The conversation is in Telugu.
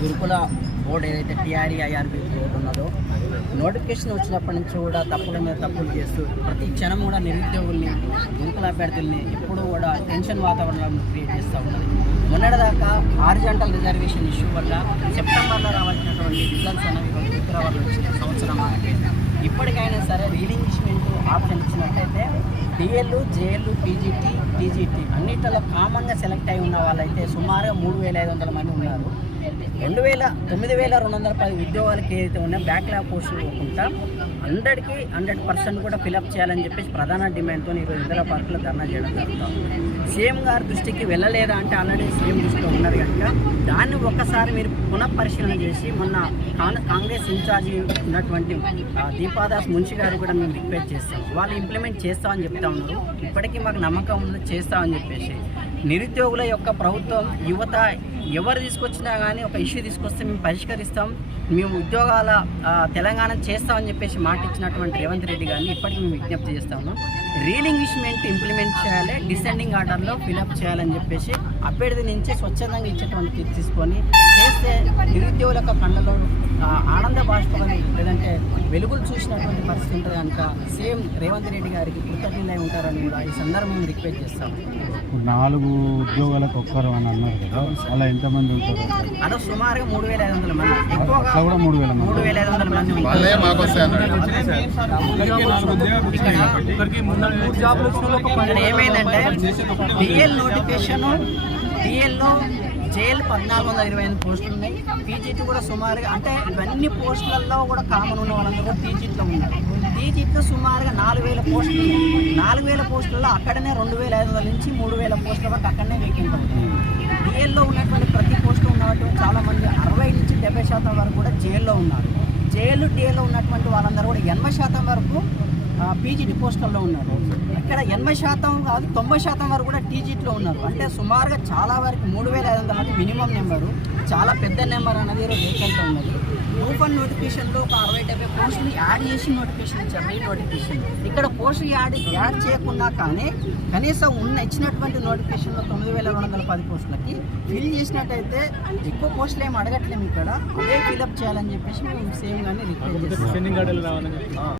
గురుకుల బోర్డు ఏదైతే టీఆర్ఈ ఐఆర్బీ బోర్డు ఉన్నదో నోటిఫికేషన్ వచ్చినప్పటి నుంచి కూడా తప్పుల మీద తప్పులు చేస్తూ ప్రతి క్షణం కూడా నిరుద్యోగుల్ని గురుకుల అభ్యర్థుల్ని ఎప్పుడూ కూడా టెన్షన్ వాతావరణం క్రియేట్ చేస్తూ ఉన్నది. మొన్నటిదాకా హారిజాంటల్ రిజర్వేషన్ ఇష్యూ వల్ల సెప్టెంబర్లో రావాల్సినటువంటి రిజల్ట్స్ అనేవి ఫిబ్రవరిలో వచ్చిన సంవత్సరం ఇప్పటికైనా సరే రీలింగ్విష్మెంట్ ఆప్షన్ ఇచ్చినట్టయితే డిఎల్, జేఎల్, టీజీటీ అన్నిటిలో కామన్గా సెలెక్ట్ అయి ఉన్న వాళ్ళైతే సుమారుగా 3,500 మంది ఉన్నారు. 9,210 ఉద్యోగాలకి ఏదైతే ఉన్నాయో బ్యాక్లాగ్ పోస్టులు పోకుండా 100కి 100% కూడా ఫిలప్ చేయాలని చెప్పేసి ప్రధాన డిమాండ్తో ఈరోజు ఇందిరా పార్కులో ధర్నా చేయడం జరుగుతుంది. సీఎం గారి దృష్టికి వెళ్ళలేదా అంటే ఆల్రెడీ సీఎం దృష్టిలో ఉన్నది కనుక దాన్ని ఒక్కసారి మీరు పునఃపరిశీలన చేసి మొన్న కాంగ్రెస్ ఇన్ఛార్జి ఉన్నటువంటి దీపాదాస్ మున్షి గారు కూడా మేము రిక్వెస్ట్ చేస్తాం. వాళ్ళు ఇంప్లిమెంట్ చేస్తామని చెప్తా ఉన్నారు. ఇప్పటికీ మాకు నమ్మకం ఉంది చేస్తామని చెప్పేసి. నిరుద్యోగుల యొక్క ప్రభుత్వం యువత ఎవరు తీసుకొచ్చినా కానీ ఒక ఇష్యూ తీసుకొస్తే మేము పరిష్కరిస్తాం, మేము ఉద్యోగాల తెలంగాణ చేస్తామని చెప్పేసి మాట ఇచ్చినటువంటి రేవంత్ రెడ్డి గారిని ఇప్పటికీ మేము విజ్ఞప్తి చేస్తా ఉన్నాం. రీలింగ్విష్మెంట్ ఇంప్లిమెంట్ చేయాలి, డిసెండింగ్ ఆర్డర్లో ఫిలప్ చేయాలని చెప్పేసి అభ్యర్థి నుంచి స్వచ్ఛందంగా ఇచ్చేటువంటి తీసుకొని చేస్తే నిరుద్యోగుల యొక్క కళ్ళలో ఆనంద బాష్పం లేదంటే వెలుగులు చూసినటువంటి పరిస్థితి ఉంటుంది కనుక సీఎం రేవంత్ రెడ్డి గారికి కృతజ్ఞులై ఉంటారని కూడా ఈ సందర్భం రిక్వెస్ట్ చేస్తాం. 4 ఉద్యోగాలకు ఒక్కరు అని అన్నారు కదా, అలా ఎంతమంది ఉంటారు? అలా సుమారుగా 3,500 మంది, ఎక్కువగా 3,500 మంది. ఏమైందంటే డిఎల్ నోటిఫికేషన్, డిఎల్లో జేఎల్ 1,428 పోస్టులు ఉన్నాయి. టీజీటీ కూడా సుమారుగా అంటే ఇవన్నీ పోస్టులలో కూడా కామన్ ఉన్న వాళ్ళందరూ కూడా టీజీట్లో ఉన్నారు. టీజీట్లో సుమారుగా 4,000 పోస్టులు ఉన్నాయి. 4,000 పోస్టులలో అక్కడనే 2,500 నుంచి 3,000 పోస్టుల వరకు అక్కడనే వేకెంట్ అవుతుంది. డిఎల్లో ఉన్నటువంటి ప్రతి పోస్టు ఉన్నటువంటి చాలామంది 60 నుంచి 70% వరకు కూడా జేఎల్లో ఉన్నారు. జేఎల్, డిఎల్లో ఉన్నటువంటి వాళ్ళందరూ కూడా 80% వరకు పీజీటీ పోస్టుల్లో ఉన్నారు. ఇక్కడ 80% కాదు 90% వరకు కూడా టీజీట్లో ఉన్నారు. అంటే సుమారుగా చాలా వరకు 3,500 అనేది మినిమం నెంబరు, చాలా పెద్ద నెంబర్ అనేది ఈరోజు వేకెంట్ ఉన్నది. గ్రూప్ 1 నోటిఫికేషన్లో ఒక 60-70 పోస్టులు యాడ్ చేసి నోటిఫికేషన్ ఇచ్చారు. ఈ నోటిఫికేషన్ ఇక్కడ పోస్టులు యాడ్ చేయకుండా కానీ కనీసం ఇచ్చినటువంటి నోటిఫికేషన్లో 9,210 పోస్టులకి ఫిల్ చేసినట్టయితే ఎక్కువ పోస్టులు ఏమి అడగట్లేము. ఇక్కడ అదే ఫిలప్ చేయాలని చెప్పేసి మేము సేమ్ కానీ రిక్వెస్ట్ చేస్తాం.